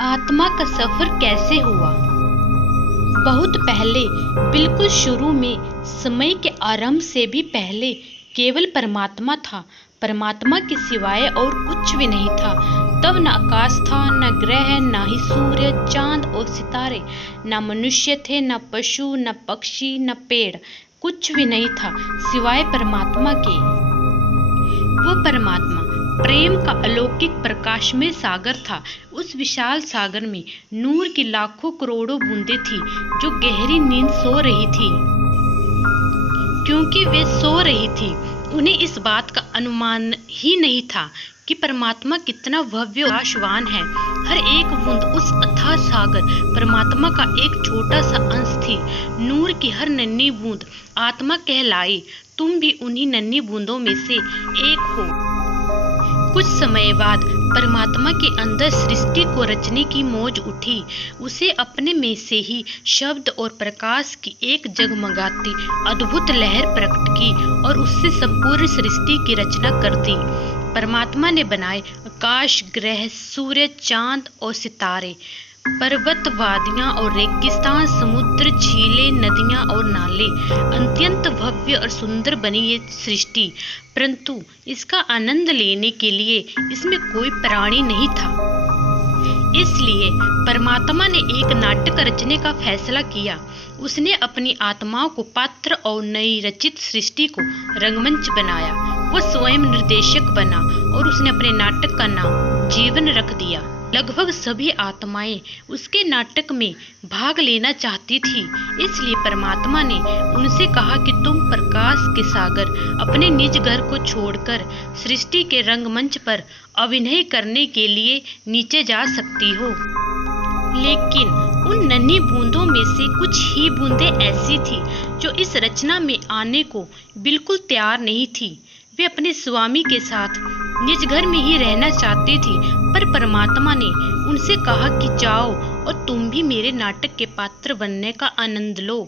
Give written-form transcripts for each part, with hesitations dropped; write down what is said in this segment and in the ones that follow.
आत्मा का सफर कैसे हुआ? बहुत पहले, बिल्कुल शुरू में, समय के आरंभ से भी पहले केवल परमात्मा था। परमात्मा के सिवाय और कुछ भी नहीं था। तब न आकाश था, न ग्रह, न ही सूर्य, चांद और सितारे, न मनुष्य थे, न पशु, न पक्षी, न पेड़। कुछ भी नहीं था सिवाय परमात्मा के। वो परमात्मा प्रेम का अलौकिक प्रकाशमय सागर था। उस विशाल सागर में नूर की लाखों करोड़ों बूंदें थी जो गहरी नींद सो रही थी। क्योंकि वे सो रही थी, उन्हें इस बात का अनुमान ही नहीं था कि परमात्मा कितना भव्य और प्रकाशवान है। हर एक बूंद उस अथाह सागर परमात्मा का एक छोटा सा अंश थी। नूर की हर नन्ही बूंद आत्मा कहलाई। तुम भी उन्हीं नन्ही बूंदों में से एक हो। कुछ समय बाद परमात्मा के अंदर सृष्टि को रचने की मौज उठी। उसे अपने में से ही शब्द और प्रकाश की एक जगमगाती अद्भुत लहर प्रकट की और उससे संपूर्ण सृष्टि की रचना कर दी। परमात्मा ने बनाए आकाश, ग्रह, सूर्य, चांद और सितारे, पर्वत, वादियां और रेगिस्तान, समुद्र, झीलें, नदियां और नाले। अत्यंत भव्य और सुंदर बनी ये सृष्टि, परंतु इसका आनंद लेने के लिए इसमें कोई प्राणी नहीं था। इसलिए परमात्मा ने एक नाटक रचने का फैसला किया। उसने अपनी आत्माओं को पात्र और नई रचित सृष्टि को रंगमंच बनाया। वो स्वयं निर्देशक बना और उसने अपने नाटक का नाम जीवन रख दिया। लगभग सभी आत्माएं उसके नाटक में भाग लेना चाहती थी। इसलिए परमात्मा ने उनसे कहा कि तुम प्रकाश के सागर अपने निज घर को छोड़कर सृष्टि के रंगमंच पर अभिनय करने के लिए नीचे जा सकती हो। लेकिन उन नन्ही बूंदों में से कुछ ही बूंदें ऐसी थी जो इस रचना में आने को बिल्कुल तैयार नहीं थी। वे अपने स्वामी के साथ निज घर में ही रहना चाहती थी, पर परमात्मा ने उनसे कहा कि जाओ और तुम भी मेरे नाटक के पात्र बनने का आनंद लो।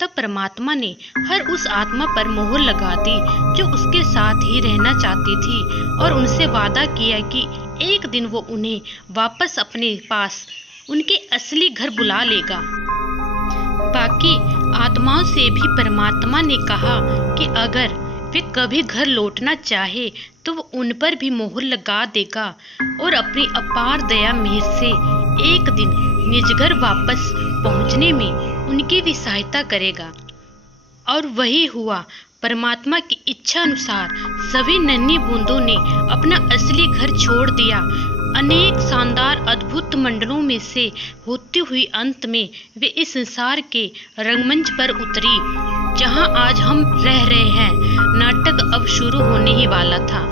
तब परमात्मा ने हर उस आत्मा पर मोहर लगा दी जो उसके साथ ही रहना चाहती थी और उनसे वादा किया कि एक दिन वो उन्हें वापस अपने पास उनके असली घर बुला लेगा। बाकी आत्माओं से भी परमात्मा ने कहा कि अगर वे कभी घर लौटना चाहे तो वो उन पर भी मोहर लगा देगा और अपनी अपार दया मेहर से एक दिन निज घर वापस पहुंचने में उनकी भी सहायता करेगा। और वही हुआ। परमात्मा की इच्छा अनुसार सभी नन्ही बूंदों ने अपना असली घर छोड़ दिया। अनेक शानदार अद्भुत मंडलों में से होती हुई अंत में वे इस संसार के रंगमंच पर उतरी जहां आज हम रह रहे हैं। नाटक अब शुरू होने ही वाला था।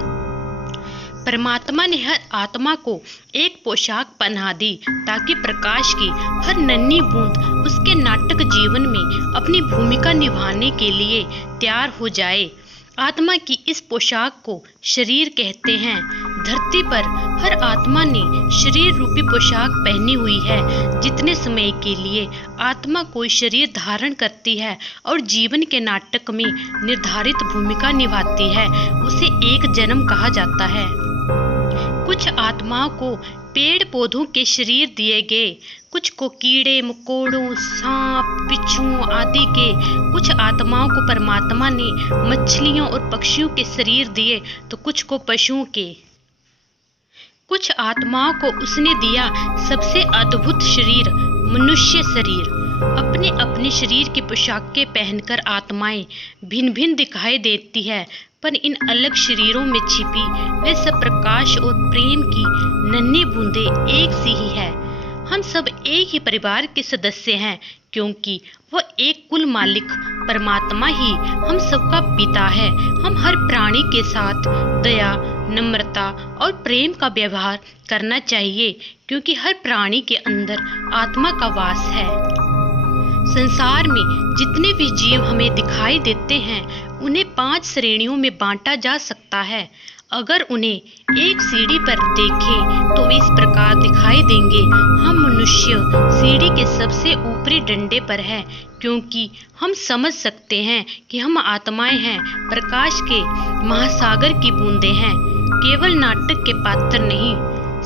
परमात्मा ने हर आत्मा को एक पोशाक पहना दी ताकि प्रकाश की हर नन्ही बूंद उसके नाटक जीवन में अपनी भूमिका निभाने के लिए तैयार हो जाए। आत्मा की इस पोशाक को शरीर कहते हैं। धरती पर हर आत्मा ने शरीर रूपी पोशाक पहनी हुई है। जितने समय के लिए आत्मा कोई शरीर धारण करती है और जीवन के नाटक में निर्धारित भूमिका निभाती है, उसे एक जन्म कहा जाता है। कुछ आत्माओं को पेड़ पौधों के शरीर दिए गए, कुछ को कीड़े मकोड़ों, सांप, बिच्छुओं आदि के। कुछ आत्माओं को परमात्मा ने मछलियों और पक्षियों के शरीर दिए तो कुछ को पशुओं के। कुछ आत्माओं को उसने दिया सबसे अद्भुत शरीर, मनुष्य शरीर। अपने अपने शरीर की पोशाकें पहनकर आत्माएं भिन्न भिन्न दिखाई देती है, पर इन अलग शरीरों में छिपी वे सब प्रकाश और प्रेम की नन्ही बूंदें एक सी ही है। हम सब एक ही परिवार के सदस्य हैं, क्योंकि वह एक कुल मालिक परमात्मा ही हम सबका पिता है। हम हर प्राणी के साथ दया, नम्रता और प्रेम का व्यवहार करना चाहिए, क्योंकि हर प्राणी के अंदर आत्मा का वास है। संसार में जितने भी जीव हमें दिखाई देते हैं उन्हें 5 श्रेणियों में बांटा जा सकता है। अगर उन्हें एक सीढ़ी पर देखें तो वे इस प्रकार दिखाई देंगे। हम मनुष्य सीढ़ी के सबसे ऊपरी डंडे पर हैं, क्योंकि हम समझ सकते हैं कि हम आत्माएं हैं, प्रकाश के महासागर की बूंदें हैं, केवल नाटक के पात्र नहीं।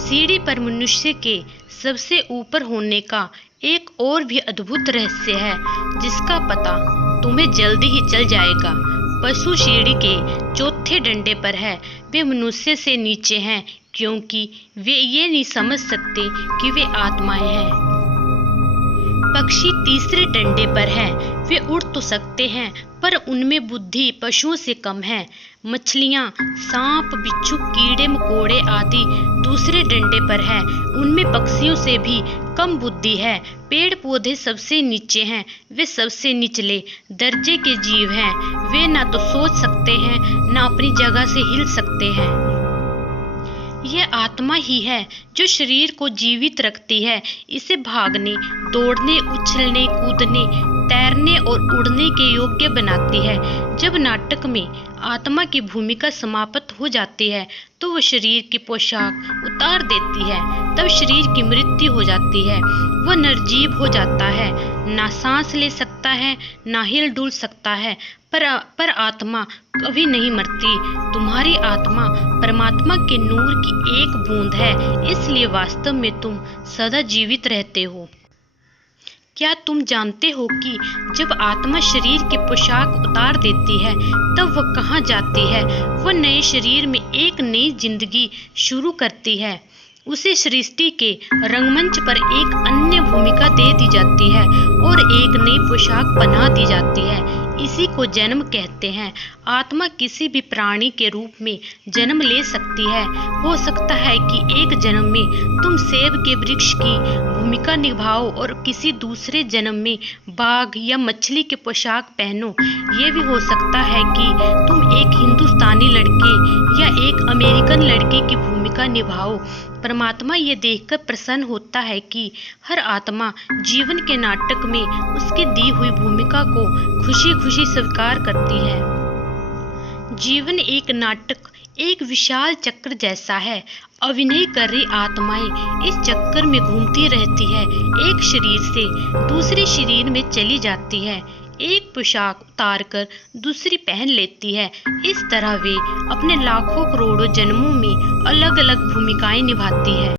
सीढ़ी पर मनुष्य के सबसे ऊपर होने का एक और भी अद्भुत रहस्य है, जिसका पता तुम्हें जल्दी ही चल जाएगा। पशु सीढ़ी के चौथे डंडे पर है, वे मनुष्य से नीचे हैं, क्योंकि वे ये नहीं समझ सकते कि वे आत्माएं हैं। पक्षी तीसरे डंडे पर है, वे उड़ तो सकते हैं, पर उनमें बुद्धि पशुओं से कम है। मछलियाँ, सांप, बिच्छू, कीड़े मकोड़े आदि दूसरे डंडे पर है, उनमें पक्षियों से भी कम बुद्धि है। पेड़ पौधे सबसे नीचे हैं, वे सबसे निचले दर्जे के जीव हैं। वे ना तो सोच सकते हैं, ना अपनी जगह से हिल सकते हैं। यह आत्मा ही है जो शरीर को जीवित रखती है, इसे भागने, दौड़ने, उछलने, कूदने, तैरने और उड़ने के योग्य बनाती है। जब नाटक में आत्मा की भूमिका समाप्त हो जाती है तो वह शरीर की पोशाक उतार देती है। तब शरीर की मृत्यु हो जाती है, वह निर्जीव हो जाता है, ना सांस ले सकता है, ना हिल डुल सकता है। पर आत्मा कभी नहीं मरती। तुम्हारी आत्मा परमात्मा के नूर की एक बूंद है, इसलिए वास्तव में तुम सदा जीवित रहते हो। क्या तुम जानते हो कि जब आत्मा शरीर की पोशाक उतार देती है तब वह कहाँ जाती है? वह नए शरीर में एक नई जिंदगी शुरू करती है। उसे सृष्टि के रंगमंच पर एक अन्य भूमिका दे दी जाती है और एक नई पोशाक बना दी जाती है। इसी को जन्म कहते हैं। आत्मा किसी भी प्राणी के रूप में जन्म ले सकती है। हो सकता है कि एक जन्म में तुम सेब के वृक्ष की भूमिका निभाओ और किसी दूसरे जन्म में बाघ या मछली के पोशाक पहनो। ये भी हो सकता है कि तुम एक हिंदुस्तानी लड़के या एक अमेरिकन लड़के की भूमिका निभाओ। परमात्मा ये देखकर प्रसन्न होता है कि हर आत्मा जीवन के नाटक में उसकी दी हुई भूमिका को खुशी खुशी स्वीकार करती है। जीवन एक नाटक, एक विशाल चक्र जैसा है। अभिनय कर रही आत्माएं इस चक्कर में घूमती रहती है, एक शरीर से दूसरे शरीर में चली जाती है, एक पोशाक उतारकर दूसरी पहन लेती है। इस तरह वे अपने लाखों करोड़ों जन्मों में अलग अलग भूमिकाएं निभाती है।